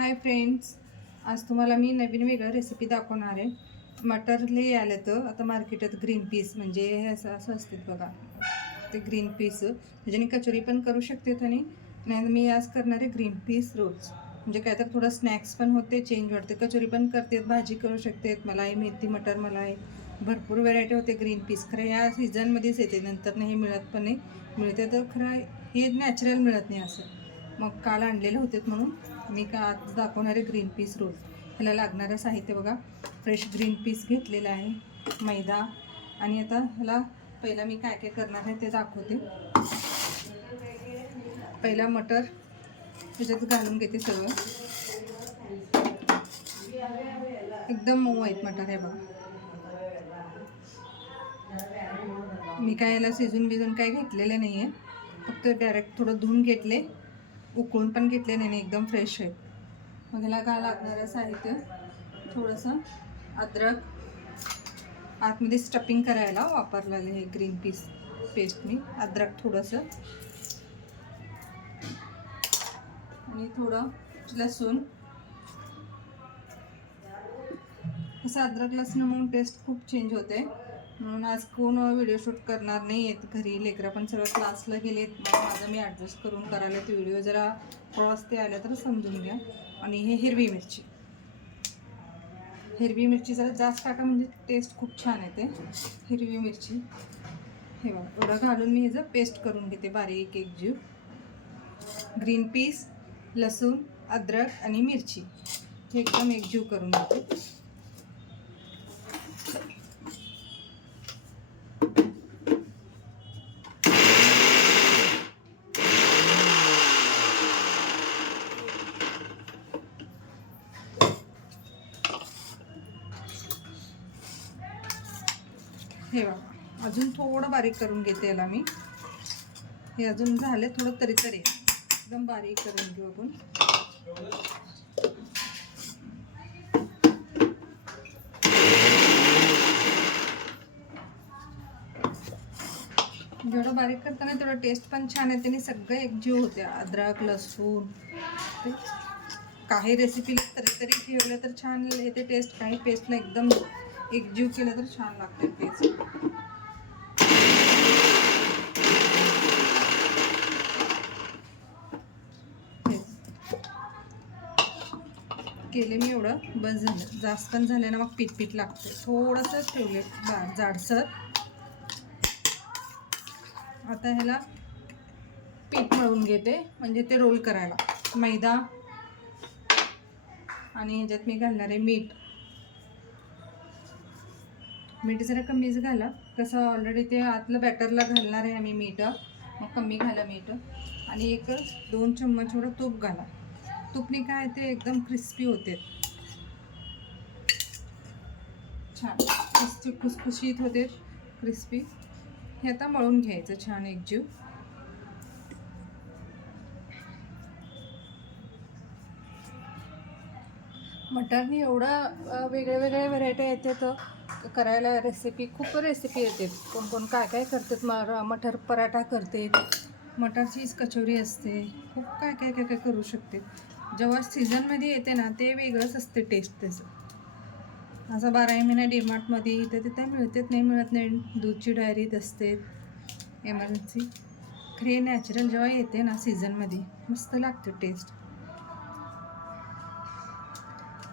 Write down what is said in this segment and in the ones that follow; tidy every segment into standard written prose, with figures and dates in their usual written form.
Hi friends, आज तुम्हाला मी नवीन वेगळं रेसिपी दाखवणार आहे. मटर लई आलं तर आता मार्केटात ग्रीन पीस म्हणजे हे असं असं असते बघा, ते ग्रीन पीस त्याच्याने कचोरी पण करू शकते. आणि मी आज करणार आहे ग्रीन पीस रोल्स. म्हणजे काय तर थोडं स्नॅक्स पण होते, चेंज वाटते, कचोरी पण करते, भाजी करू शकते, मलाई मेथी मटर मलाई, भरपूर व्हरायटी होते ग्रीन पीस. खरं या सीझनमध्येच येते, नंतर नाही मिळत पण नाही, मिळते तर खरं हे नॅचरल मिळत नाही असं. मग काल आणलेले होते म्हणून मी का आज दाखवणारे ग्रीन पीस रोल. ह्याला लागणारं साहित्य बघा, फ्रेश ग्रीन पीस घेतलेलं आहे, मैदा. आणि आता ह्याला पहिला मी काय काय करणार आहे ते दाखवते. पहिला मटर ह्याच्यात घालून घेते सगळं. एकदम मऊ आहेत मटर हे बघा. मी काय याला शिजून बिजून काय घेतलेले नाही आहे, फक्त डायरेक्ट थोडं धुवून घेतले, उकळून पण घेतले नाही, एकदम फ्रेश आहेत. मग ह्याला काय लागणारं साहित्य, थोडंसं अद्रक, आतमध्ये स्टफिंग करायला वापरलेलं हे ग्रीन पीस पेस्ट मी. अद्रक थोडंसं आणि थोडं लसूण. असं अद्रक लसूण म्हणून टेस्ट खूप चेंज होते, म्हणून आज कोण व्हिडिओ शूट करणार नाही आहेत घरी. लेकरं पण सगळं क्लासला गेलेत, माझं मी ॲडजस्ट करून करायला. ते व्हिडिओ जरा क्रॉस ते आल्या तर समजून घ्या. आणि हे हिरवी मिरची, हिरवी मिरची जरा जास्त टाका म्हणजे टेस्ट खूप छान येते. हिरवी मिरची हे बघा, एवढं घालून मी ह्याचं पेस्ट करून घेते बारीक एकजीव. ग्रीन पीस, लसूण, अद्रक आणि मिरची हे एकदम एकजीव करून घेते. हे बघा, अजून थोडं बारीक करून घेते याला मी. हे अजून झाले थोडं तरी एकदम बारीक करून घेऊ आपण. जेवढं बारीक करताना तेवढं टेस्ट पण छान येते आणि सगळं एकजीव होते. अद्रक लसूण ते काही रेसिपीला तरी ठेवलं तर छान येते टेस्ट, काही पेस्टला एकदम एकजीव केलं तर छान लागते पेस्ट. केले मी एवढं बस झालं, जास्त पण झालं ना मग पीठ लागते. थोडंसं ठेवले जाडसर. आता ह्याला पीठ मळून घेते म्हणजे ते रोल करायला. मैदा आणि ह्याच्यात मी घालणार आहे मीठ. मीठ जरा कमीच घाला, कसं ऑलरेडी ते आतलं बॅटरला घालणार आहे आम्ही मीठ, मग कमी घाला मीठ. आणि 1-2 चम्मच एवढं तूप घाला. तूपने काय ते एकदम क्रिस्पी होते, छान खुसखुशीत होते, क्रिस्पी. हे आता मळून घ्यायचं छान एकजीव. मटरनी एवढं वेगळे व्हरायटी येते तर करायला. रेसिपी खूप रेसिपी येते, कोण काय काय करतात. मटर पराठा करते, मटर चीज कचोरी असते, खूप काय काय काय काय करू शकते. जेव्हा सीझनमध्ये येते ना ते वेगळंच असते टेस्ट त्याचं. असं 12 महिने डीमार्टमध्ये इथं तिथं मिळतेच नाही, मिळत नाही. दूधची डायरीत असते एमर्जन्सी. खरे नॅचरल जेव्हा येते ना सीझनमध्ये मस्त लागते टेस्ट.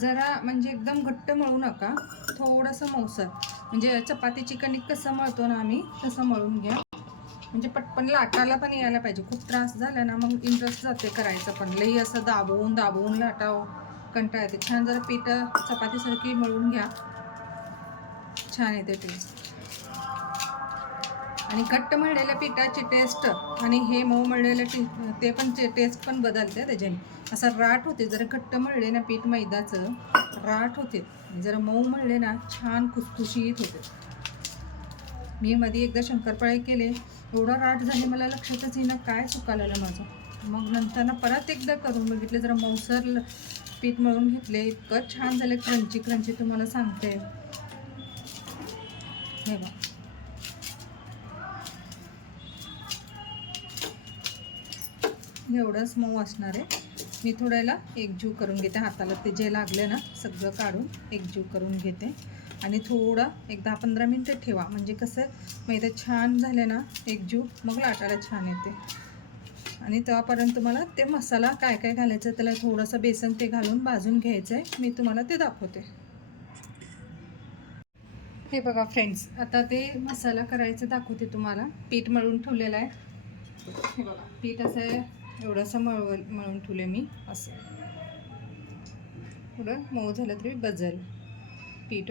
जरा म्हणजे एकदम घट्ट मळू नका, थोडंसं मऊसर, म्हणजे चपातीची कणिक कसं मळतो ना आम्ही तसं मळून घ्या. म्हणजे पटपण लाटायला पण यायला पाहिजे. खूप त्रास झाला ना मग इंटरेस्ट जाते करायचं, पण लई असं दाबवून लाटावं कंटाळा येते. छान जरा पीठ चपातीसारखी मळून घ्या, छान येते टेस्ट. आणि घट्ट मळलेल्या पिठाची टेस्ट आणि हे मऊ मळलेलं ते पण टेस्ट पण बदलते त्याच्याने. असं राट होते. जरा घट्ट मळले ना पीठ मैदाचं राट होते, जरा मऊ मळले ना छान खुसखुशीत होते. मी मध्ये एकदा शंकरपाळे केले, एवढा राट झाले मला लक्षातच येईना काय चुकालेलं माझं. मग नंतर ना परत एकदा करून बघितले, जरा मऊसर पीठ मळून घेतले, इतकं छान झालं, क्रंची तुम्हाला सांगते. हे बघा, एवढंच मऊ असणार आहे. मी थोड्याला एकजीव करून घेते, हाताला ते जे लागले ना सगळं काढून एकजीव करून घेते आणि थोडा एक 10-15 मिनटं ठेवा, म्हणजे कसं मैदा छान झाले ना एकजीव, मग लाटायला छान येते. आणि तेव्हापर्यंत तुम्हाला ते मसाला काय काय घालायचं, त्याला थोडंसं बेसन ते घालून भाजून घ्यायचं आहे, मी तुम्हाला ते दाखवते. हे बघा फ्रेंड्स, आता ते मसाला करायचं दाखवते तुम्हाला. पीठ मळून ठेवलेलं आहे. हे बघा पीठ असं आहे, एवढंसं मळून ठेवले मी. असं थोडं मऊ झालं तरी बजल पीठ.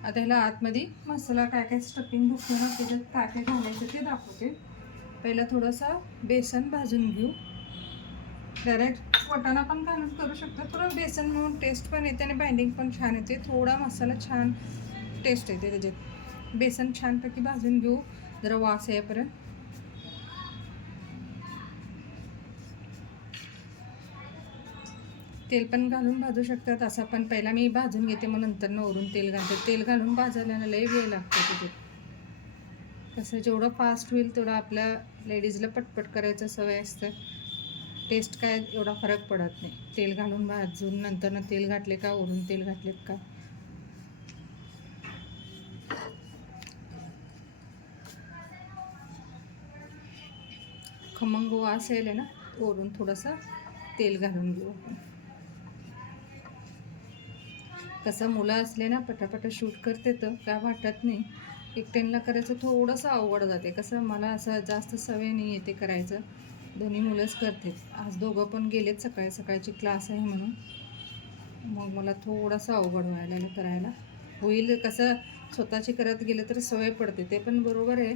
आता ह्याला आतमध्ये मसाला काय काय स्टफिंग घातलं ना, त्याच्यात काय काय घालायचं ते दाखवते. पहिलं थोडंसं बेसन भाजून घेऊ. डायरेक्ट वाटाणा पण घालून करू शकतो, थोडं बेसन म्हणून टेस्ट पण येते आणि बाइंडिंग पण छान येते. थोडा मसाला छान टेस्ट येते त्याच्यात. बेसन छानपैकी भाजून घेऊ जरा वास येईपर्यंत. तेल पण घालून भाजू शकतात असं, पण पहिला मी भाजून घेते, मग नंतर वरून तेल घालते. तेल घालून भाजायला लई वेळ लागतो त्याच्यात. कसं जेवढं फास्ट होईल तेवढं आपल्या लेडीजला पटपट करायचं सवय असतं. टेस्ट काय एवढा फरक पडत नाही, तेल घालून भाजून नंतर तेल घातले का वरून तेल घातलेत का. खमंग वास येईल ना, वरून थोडंसं तेल घालून घेऊ. कसं मुलं असले ना पटापट शूट करते तर काय वाटत नाही. एकट्याला करायचं थोडंसं अवघड जाते. कसं मला असं जास्त सवय नाही येते करायचं, दोन्ही मुलंच करते. आज दोघं पण गेलेत, सकाळची क्लास आहे म्हणून, मग मला थोडंसं अवघड व्हायला करायला. होईल कसं स्वतःची करत गेलं तर सवय पडते, ते पण बरोबर आहे.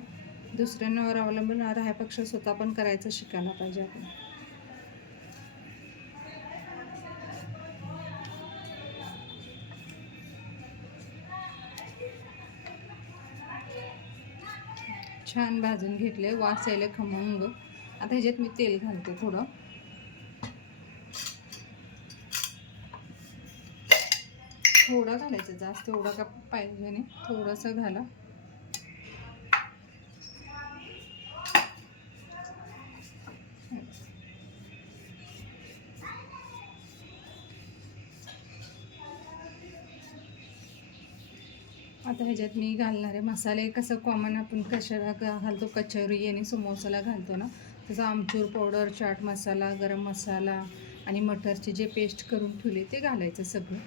दुसऱ्यांवर अवलंबून राहण्यापेक्षा स्वतः पण करायचं शिकायला पाहिजे आपण. छान भाजून घेतले, वास यायला खमंग. आता ह्याच्यात मी तेल घालते थोडं. थोडं घालायचं, जास्त एवढं का पाहिजे नाही, थोडंसं घाला. आता ह्याच्यात मी घालणारे मसाले कसं कॉमन आपण कशाला घालतो, कचोरी आणि समोसाला घालतो ना, तसं आमचूर पावडर, चाट मसाला, गरम मसाला आणि मटरची जे पेस्ट करून ठेवली ते घालायचं. सगळं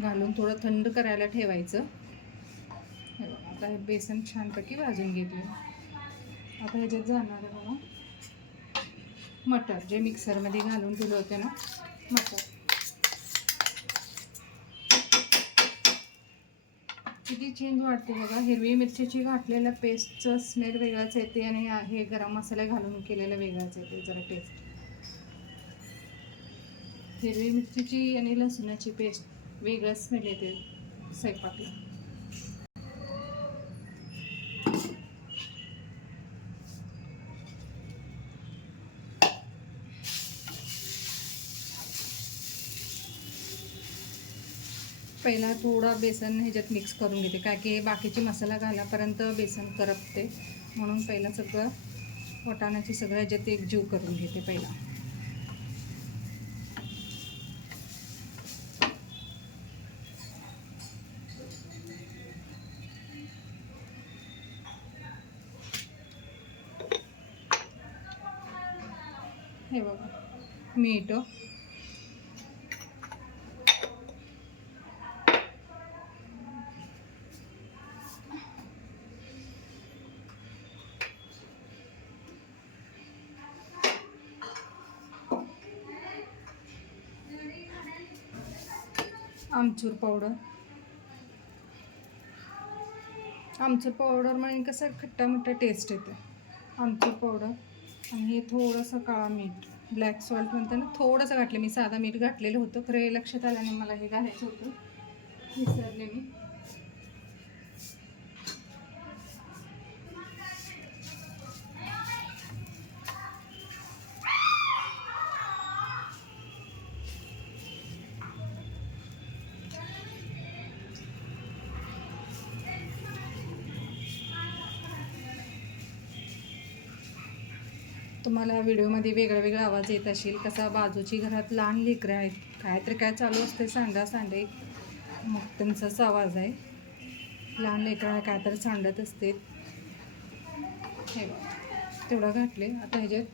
घालून थोडं थंड करायला ठेवायचं. आता हे बेसन छानपैकी भाजून घेतले. आता ह्याच्यात जाणार आहे बघा मटर, जे मिक्सरमध्ये घालून ठेवले होते ना मटर. किती चेंज वाटते बघा. हिरवी मिरचीची घातलेल्या पेस्टचं स्मेल वेगळाच येते आणि हे गरम मसाला घालून केलेलं वेगळाच येते जरा टेस्ट. हिरवी मिरचीची आणि लसूणाची पेस्ट वेगळा स्मेल येते स्वयंपाकला. पहिला थोडा बेसन ह्याच्यात मिक्स करून घेते, काय की बाकीची मसाला घालापर्यंत बेसन करपते, म्हणून पहिला सगळं वाटाण्याची सगळं ह्याच्यात एकजीव करून घेते पहिला. हे बघा मीठ, आमचूर पावडर. आमचूर पावडर म्हणजे कसं खट्टा मिठ्ठा टेस्ट येते. आमचूर पावडर आणि हे थोडंसं काळा मीठ, ब्लॅक सॉल्ट म्हणते ना, थोडंसं घातलं मी. साधा मीठ घातलेलं होतं, खरं हे लक्षात आलं नाही मला हे घालायचं होतं, विसरले मी. तुम्हाला व्हिडिओमध्ये वेगळा वेगळा आवाज येत असेल, कसा बाजूची घरात लहान लेकरं आहेत, काय चालू असते सांडे, मग त्यांचाच आवाज आहे. लहान लेकरं काय तर सांडत असते. हे बघा तेवढं घातले. आता ह्याच्यात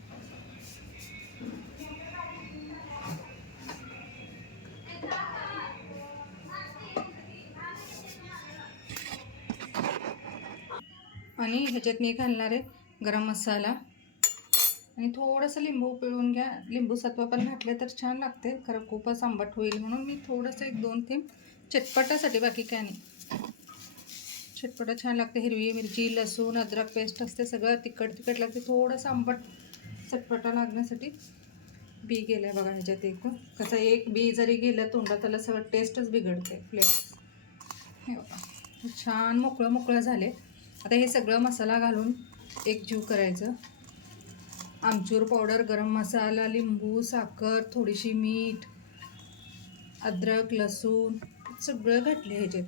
आणि ह्याच्यात मी घालणार आहे गरम मसाला आणि थोडंसं लिंबू पिळून घ्या. लिंबू सत्व पण घातले तर छान लागते, खरं खूपच आंबट होईल म्हणून मी थोडंसं 1-2 थेंब चटपटासाठी, बाकी काय नाही. चटपटा छान लागते. हिरवी मिरची, लसूण, अद्रक पेस्ट असते, सगळं तिखट लागते. थोडंसं आंबट चटपटा लागण्यासाठी बी गेलं आहे बघा ह्याच्यात. कसं एक बी जरी गेलं तोंडात त्याला सगळं टेस्टच बिघडते, फ्लेवर. हे बघा छान मोकळं झाले. आता हे सगळं मसाला घालून एकजीव करायचं. आमचूर पावडर, गरम मसाला, लिंबू, साखर, थोडीशी मीठ, अद्रक, लसूण सगळं घातले ह्याच्यात.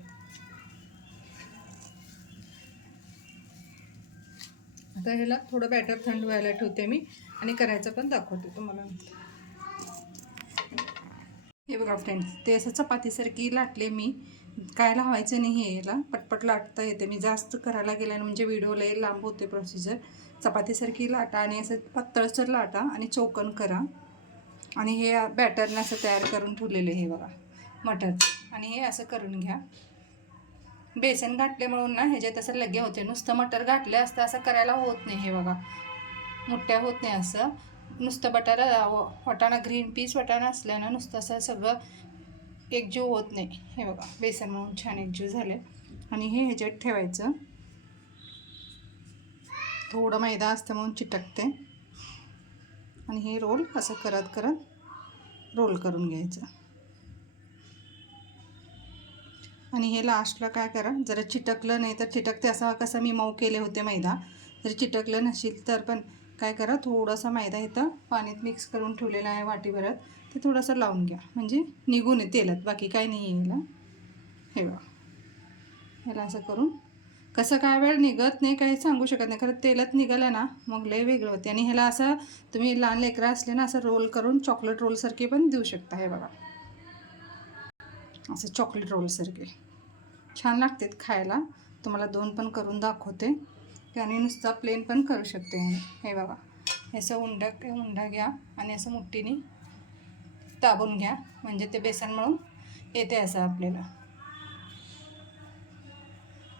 आता ह्याला थोडं बॅटर थंड व्हायला ठेवते मी आणि करायचं पण दाखवते तुम्हाला. हे बघा फ्रेंड्स, ते असं चपातीसारखी लाटले मी. काय लावायचं नाही आहे, याला पटपट लाटता येते. मी जास्त करायला गेल्यानं म्हणजे व्हिडिओ लई लांब होते प्रोसिजर. चपातीसारखी लाटा आणि असं पातळसर लाटा आणि चौकन करा. आणि हे बॅटरनं असं तयार करून ठेवलेलं हे बघा मटर, आणि हे असं करून घ्या. बेसन घातले म्हणून ना ह्याच्यात असं लगे होते. नुसतं मटर घातले असतं असं करायला होत नाही. हे बघा मोठ्या होत नाही. असं नुसतं वाटाणा ग्रीन पीस वाटाणा असल्यानं नुसतं असं सगळं एकजीव होत नाही. हे बघा बेसन म्हणून छान एकजीव झाले. आणि हे ह्याच्यात ठेवायचं. थोडं मैदा असतं म्हणून चिटकते. आणि हे रोल असं करत रोल करून घ्यायचं. आणि हे लास्टला काय करा, जरा चिटकलं नाही तर चिटकते. असं कसं मी मऊ केले होते मैदा, जर चिटकलं नसेल तर पण काय करा, थोडासा मैदा इथं पाण्यात मिक्स करून ठेवलेला आहे वाटीभरात, ते थोडंसं लावून घ्या म्हणजे निघून तेलात, बाकी काय नाही आहे याला. हे बघा ह्याला असं करून कसं काय वेळ निघत नाही काही सांगू शकत नाही, खरं तेलात निघालं ना मग लय वेगळं होते. आणि ह्याला असं तुम्ही लहान लेकरं असले ना असं रोल करून चॉकलेट रोलसारखे पण देऊ शकता. हे बघा असं चॉकलेट रोलसारखे छान लागतात खायला. तुम्हाला 2 पण करून दाखवते. आणि नुसता प्लेन पण करू शकते. हे बघा असं उंडा घ्या आणि असं मुठीने दाबून घ्या म्हणजे ते बेसन मळून येते. असं आपल्याला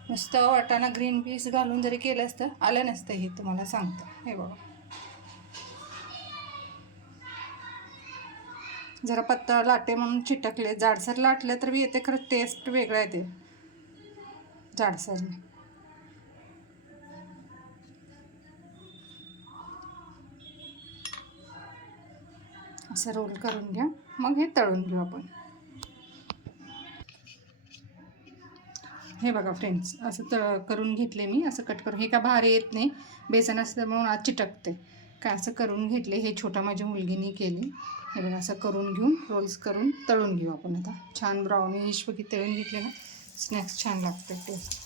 नुसतं वाटाणा ग्रीन पीस घालून जरी केलं असतं आलं नसतं हे, तुम्हाला सांगतो. हे बघा जरा पत्ता लाटे म्हणून चिटकले, जाडसर लाटले तर बी येते, खरं टेस्ट वेगळा येते जाडसरने. असं रोल करून घ्या, मग हे तळून घेऊ आपण. हे बघा फ्रेंड्स असं करून घेतले मी. असं कट करून, हे का बाहेर येत नाही बेसन असतं म्हणून आज चिटकते काय. असं करून घेतले. हे छोटा माझ्या मुलगीने केली. हे बघा असं करून घेऊन रोल्स करून तळून घेऊ आपण. आता छान ब्राउनिश पैकी तळून घेतले ना स्नॅक्स छान लागते टेस्ट.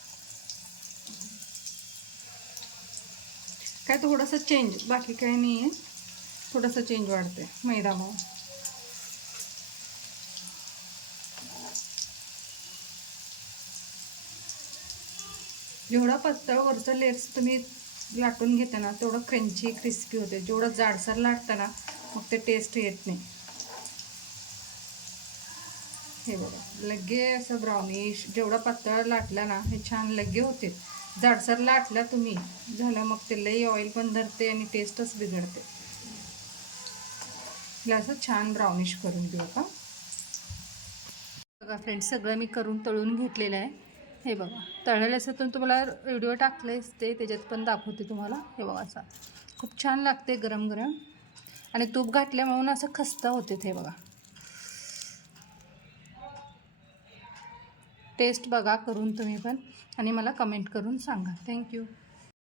काय थोडंसं चेंज, बाकी काय नाही आहे, थोडंसं चेंज वाढते मैदामुळे. जेवढा पातळ वरचा लेयर्स तुम्ही लाटून घेता ना तेवढं क्रंची क्रिस्पी होते. जेवढं जाडसर लाटतं ना मग ते टेस्ट येत नाही. हे बघा लगे असं ब्राउनिश, जेवढा पातळ लाटला ना हे छान लगे होते. जाडसर लाटला तुम्ही झालं मग ते लई ऑइल पण धरते आणि टेस्टच बिघडते. हे असं छान ब्राउनिश करून घेऊ का. बघा फ्रेंड्स सगळं मी करून तळून घेतलेलं आहे. हे बघा तळलेलं असं तर तुम्हाला व्हिडिओ टाकले असते त्याच्यात पण दाखवते तुम्हाला. हे बघा असं खूप छान लागते गरम गरम आणि तूप घातल्यामुळे असं खस्ता होते. हे बघा टेस्ट बघा करून तुम्ही पण आणि मला कमेंट करून सांगा. थँक्यू.